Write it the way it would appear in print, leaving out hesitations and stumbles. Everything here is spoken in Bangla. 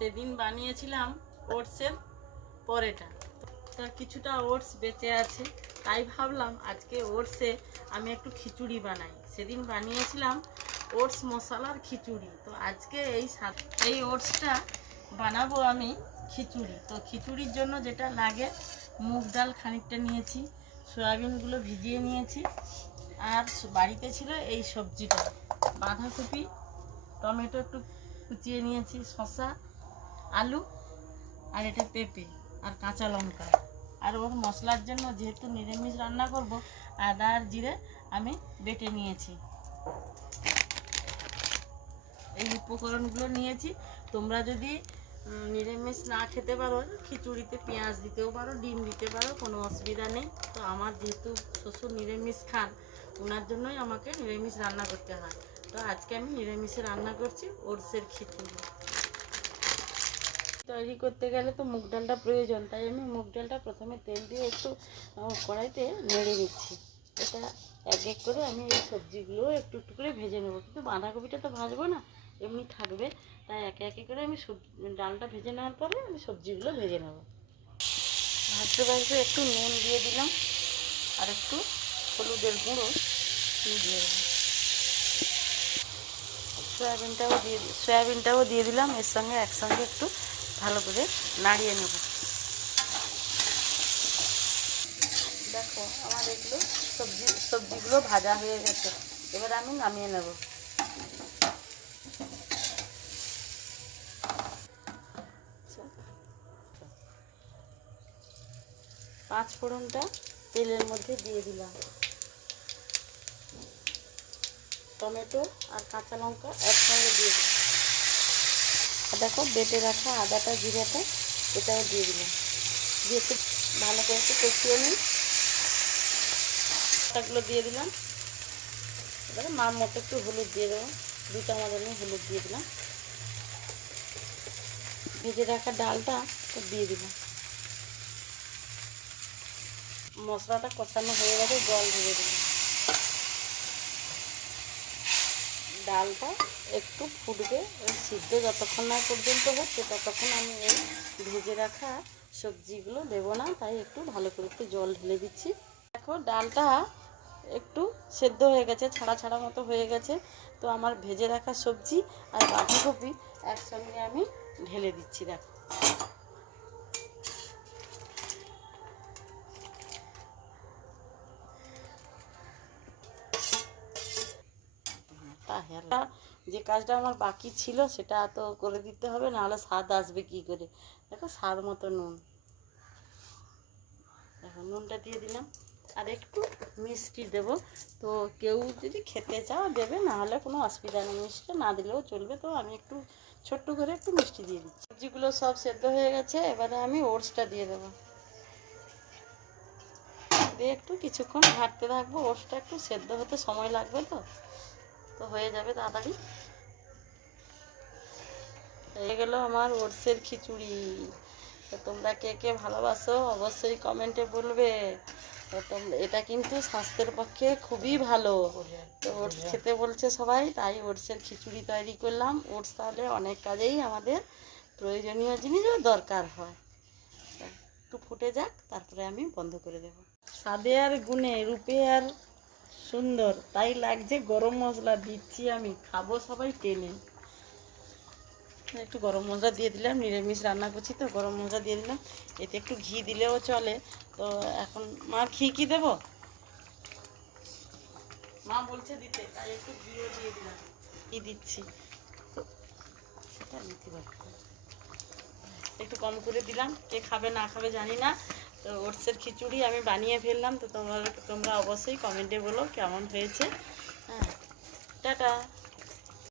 সেদিন বানিয়েছিলাম ওটসের পরোটা, তার কিছুটা ওটস বেঁচে আছে, তাই ভাবলাম আজকে ওটসে আমি একটু খিচুড়ি বানাই। সেদিন বানিয়েছিলাম ওটস মশলার খিচুড়ি, তো আজকে এই ওটসটা বানাবো আমি খিচুড়ি। তো খিচুড়ির জন্য যেটা লাগে, মুগ ডাল খানিকটা নিয়েছি, সয়াবিনগুলো ভিজিয়ে নিয়েছি, আর বাড়িতে ছিল এই সবজিটা, বাঁধাকপি, টমেটো একটু কুচিয়ে নিয়েছি, শসা, আলু, আর এটা পেঁপে আর কাঁচা লঙ্কা। আর ওর মশলার জন্য যেহেতু নিরামিষ রান্না করব, আদা আর জিরে আমি বেটে নিয়েছি। এই উপকরণগুলো নিয়েছি। তোমরা যদি নিরামিষ না খেতে পারো, খিচুড়িতে পেঁয়াজ দিতেও পারো, ডিম দিতে পারো, কোনো অসুবিধা নেই। তো আমার যেহেতু শ্বশুর নিরামিষ খান, ওনার জন্যই আমাকে নিরামিষ রান্না করতে হয়। তো আজকে আমি নিরামিষে রান্না করছি ওটসের খিচুড়ি। তৈরি করতে গেলে তো মুগ ডালটা প্রয়োজন, তাই আমি মুগ ডালটা প্রথমে তেল দিয়ে একটু কড়াইতে নেড়ে নিচ্ছি। এটা এক এক করে আমি এই সবজিগুলো একটু একটু করে ভেজে নেবো, কিন্তু বাঁধাকপিটা তো ভাজবো না, এমনি থাকবে। তাই একে একে করে আমি ডালটা ভেজে নেওয়ার পরে আমি সবজিগুলো ভেজে নেব। ভাজতে ভাজতে একটু নুন দিয়ে দিলাম, আর একটু হলুদের গুঁড়ো দিয়ে দেবো। সয়াবিনটাও দিয়ে দিলাম এর সঙ্গে, একসঙ্গে একটু ভালো করে নাড়িয়ে নেব। দেখো আমার এগুলো সবজিগুলো ভাজা হয়ে গেছে, এবার আমি নামিয়ে নেব। পাঁচ ফোড়নটা তেলের মধ্যে দিয়ে দিলাম, টমেটো আর কাঁচা লঙ্কা একসঙ্গে দিয়ে দিলাম। দেখো বেটে রাখা আদাটা জিরাটা এটাও দিয়ে দিলাম, দিয়ে একটু ভালো করে একটু কষিয়ে নিই। আটাগুলো দিয়ে দিলাম, এবারে মার মতো একটু হলুদ দিয়ে দেবো, 2 চামচ আমি হলুদ দিয়ে দিলাম। ভেজে রাখা ডালটা দিয়ে দিলাম। মশলাটা কষানো হয়ে গেছে, জল দিয়ে দিলাম। ডালটা একটু ফুটবে, সিদ্ধ যতক্ষণ না পর্যন্ত হচ্ছে ততক্ষণ আমি এই ভেজে রাখা সবজিগুলো দেবো না, তাই একটু ভালো করে একটু জল ঢেলে দিচ্ছি। দেখো ডালটা একটু সেদ্ধ হয়ে গেছে, ছাড়া ছাড়া মতো হয়ে গেছে। তো আমার ভেজে রাখা সবজি আর বাঁধাকপি একসঙ্গে আমি ঢেলে দিচ্ছি। দেখো যে কাজটা আমার বাকি ছিল সেটা তো করে দিতে হবে, নাহলে স্বাদ আসবে কি করে। দেখো স্বাদ মতো নুন, দেখো নুনটা দিয়ে দিলাম, আর একটু মিষ্টি দেব। তো কেউ যদি খেতে চাও দেবে, নাহলে কোনো অসুবিধা নেই, মিষ্টি না দিলেও চলবে। তো আমি একটু ছোট্ট করে একটু মিষ্টি দিয়ে দিচ্ছি। সবজিগুলো সব সেদ্ধ হয়ে গেছে, এবারে আমি ওটসটা দিয়ে দেবো, দিয়ে একটু কিছুক্ষণ ঘাঁটতে থাকবো। ওটসটা একটু সেদ্ধ হতে সময় লাগবে, তো হয়ে যাবে তাড়াতাড়ি। হয়ে গেল আমার ওটসের খিচুড়ি। তো তোমরা কে কে ভালোবাসো অবশ্যই কমেন্টে বলবে। তো এটা কিন্তু স্বাস্থ্যের পক্ষে খুবই ভালো। তো ওটস খেতে বলছে সবাই, তাই ওটসের খিচুড়ি তৈরি করলাম। ওটস তাহলে অনেক কাজেই আমাদের প্রয়োজনীয় জিনিসও দরকার হয়। একটু ফুটে যাক, তারপরে আমি বন্ধ করে দেব। স্বাদে আর গুণে রূপে আর সুন্দর, তাই লাগছে গরম মশলা দিচ্ছি আমি, খাবো সবাই টেনে। একটু গরম মশলা দিয়ে দিলাম, নিরামিষ রান্না করছি তো গরম মশলা দিয়ে দিলাম। এতে একটু ঘি দিলেও চলে। তো এখন মার ঘি কি দেবো, মা বলছে দিতে, তাই একটু ঘিও দিয়ে দিলাম। ঘি দিচ্ছি, সেটা দিতে পারবো, একটু কম করে দিলাম। কে খাবে না খাবে জানি না। তো ওটসের খিচুড়ি আমি বানিয়ে ফেললাম। তো তোমরা অবশ্যই কমেন্টে বলো কেমন হয়েছে। হ্যাঁ, টাটা।